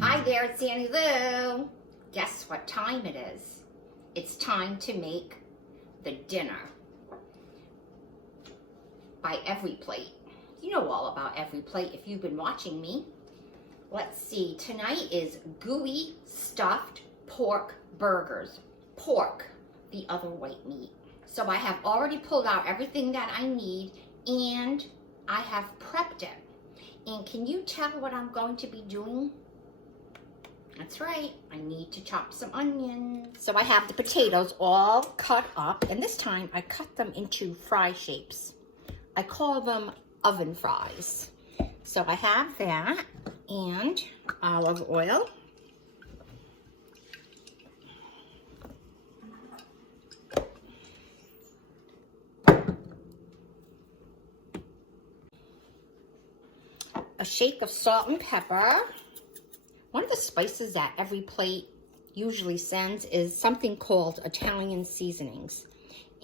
Hi there, it's Annie Lou. Guess what time it is? It's time to make the dinner by Every Plate. You know all about Every Plate if you've been watching me. Let's see, tonight is gooey stuffed pork burgers. Pork, the other white meat. So I have already pulled out everything that I need and I have prepped it. And can you tell what I'm going to be doing? That's right, I need to chop some onions. So I have the potatoes all cut up, and this time I cut them into fry shapes. I call them oven fries. So I have that, and olive oil. A shake of salt and pepper. One of the spices that Every Plate usually sends is something called Italian seasonings.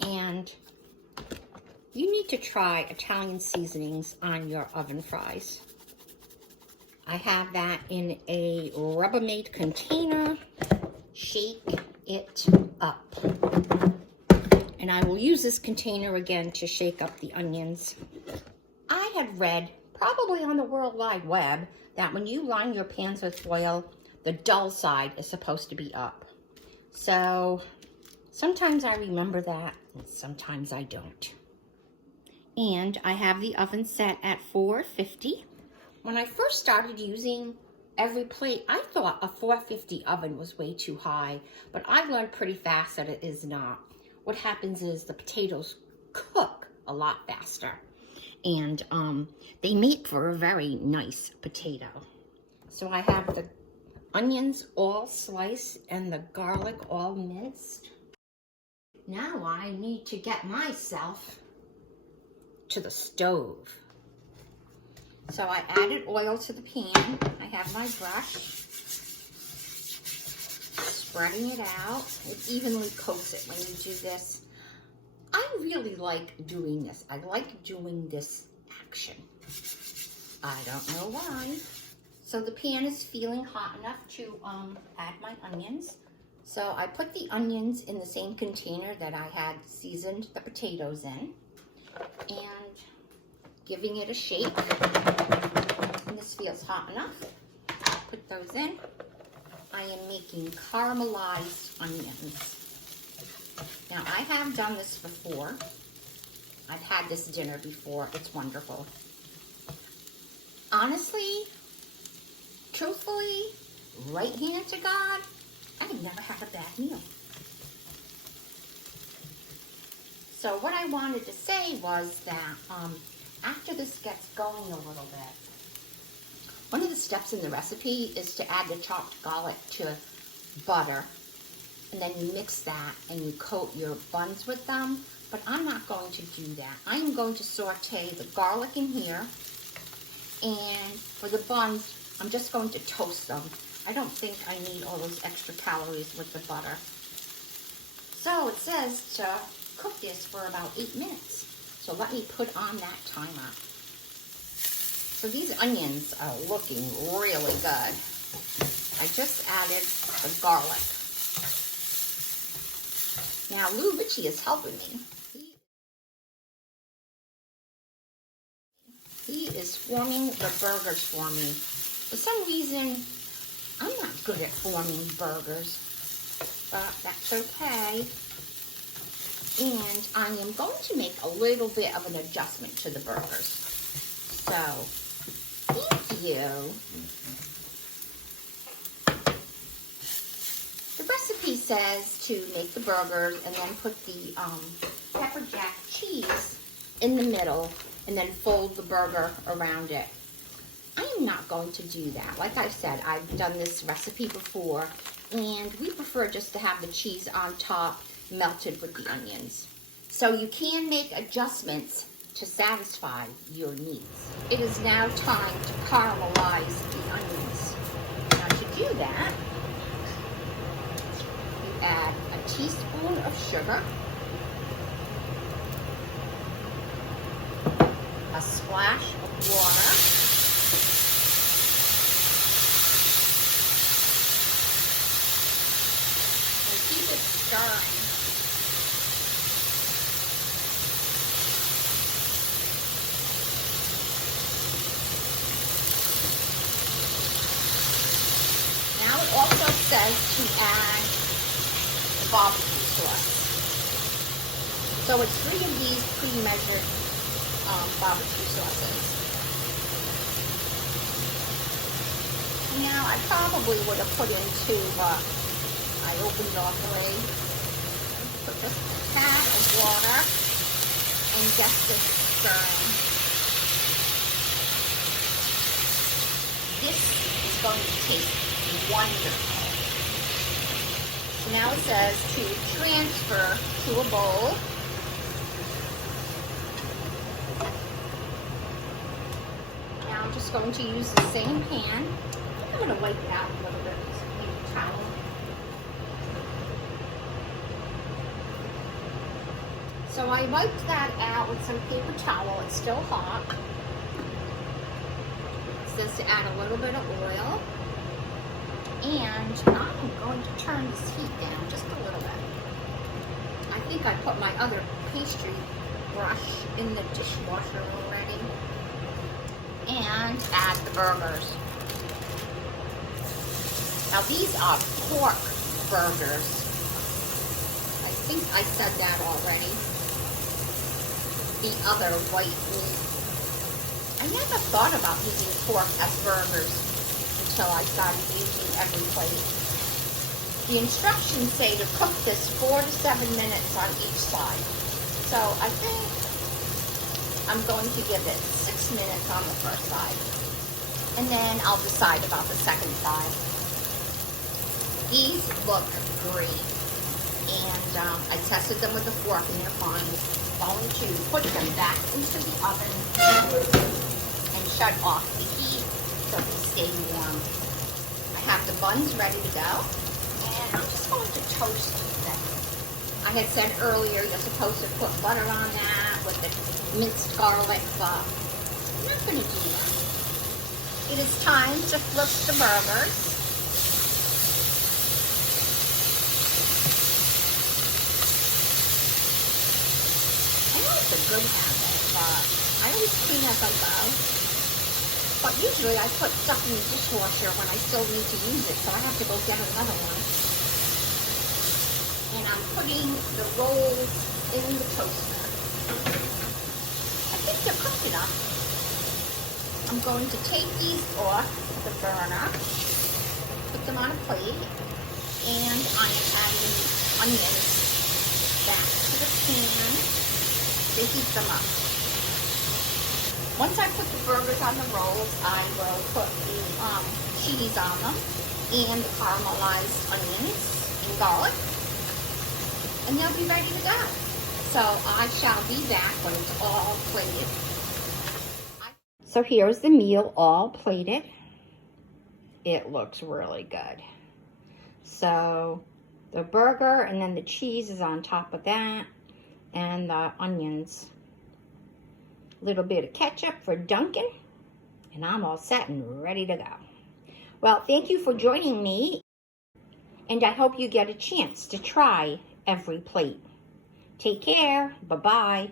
And you need to try Italian seasonings on your oven fries. I have that in a Rubbermaid container. Shake it up. And I will use this container again to shake up the onions. I had read, probably on the World Wide Web, that when you line your pans with foil, the dull side is supposed to be up. So sometimes I remember that and sometimes I don't. And I have the oven set at 450. When I first started using Every Plate, I thought a 450 oven was way too high, but I learned pretty fast that it is not. What happens is the potatoes cook a lot faster. And they make for a very nice potato. So I have the onions all sliced and the garlic all minced. Now I need to get myself to the stove. So I added oil to the pan. I have my brush, spreading it out. It evenly coats it when you do this. I really like doing this. I like doing this action. I don't know why. So the pan is feeling hot enough to add my onions. So I put the onions in the same container that I had seasoned the potatoes in. And giving it a shake. And this feels hot enough. Put those in. I am making caramelized onions. Now, I have done this before. I've had this dinner before. It's wonderful. Honestly, truthfully, right hand to God, I've never had a bad meal. So what I wanted to say was that after this gets going a little bit, one of the steps in the recipe is to add the chopped garlic to butter. And then you mix that and you coat your buns with them. But I'm not going to do that. I'm going to saute the garlic in here. And for the buns, I'm just going to toast them. I don't think I need all those extra calories with the butter. So it says to cook this for about 8 minutes. So let me put on that timer. So these onions are looking really good. I just added the garlic. Now, Ricci is helping me. He is forming the burgers for me. For some reason, I'm not good at forming burgers, but that's okay. And I am going to make a little bit of an adjustment to the burgers. So, thank you. The recipe says to make the burgers and then put the pepper jack cheese in the middle and then fold the burger around it. I am not going to do that. Like I said, I've done this recipe before and we prefer just to have the cheese on top melted with the onions. So you can make adjustments to satisfy your needs. It is now time to caramelize the onions. Now to do that, you add a teaspoon of sugar, a splash of water. And keep it stirring. Now it also says to add the barbecue sauce. So it's 3 of these pre-measured barbecue sauces. Now I probably would have put in 2, but I opened all 3. Put just a tad of water and get this stirring. This is going to taste wonderful. So now it says to transfer to a bowl. Now I'm just going to use the same pan. I think I'm going to wipe it out a little bit with this paper towel. So I wiped that out with some paper towel. It's still hot. It says to add a little bit of oil. And I'm going to turn this heat down just a little bit. I think I put my other pastry brush in the dishwasher already. And add the burgers. Now these are pork burgers. I think I said that already. The other white meat. I never thought about using pork as burgers until I started using every plate. The instructions say to cook this 4 to 7 minutes on each side. So I think I'm going to give it 6 minutes on the first side. And then I'll decide about the second side. These look great. And I tested them with a fork and they're fine. I'm going to put them back into the oven and shut off the heat so they stay warm. I have the buns ready to go, and I'm just going to toast them. I had said earlier you're supposed to put butter on that with the minced garlic, but I'm not going to do that. It is time to flip the burgers. I know it's a good habit, but I always clean as I go. But usually I put stuff in the dishwasher when I still need to use it, so I have to go get another one. And I'm putting the rolls in the toaster. I think they're cooked enough. I'm going to take these off the burner, put them on a plate, and I am adding onions back to the pan to heat them up. Once I put the burgers on the rolls, I will put the cheese on them and the caramelized onions and garlic, and they'll be ready to go. So I shall be back when it's all plated. So here's the meal all plated. It looks really good. So the burger and then the cheese is on top of that, and the onions. A little bit of ketchup for Dunkin', and I'm all set and ready to go. Well, thank you for joining me, and I hope you get a chance to try every plate. Take care. Bye-bye.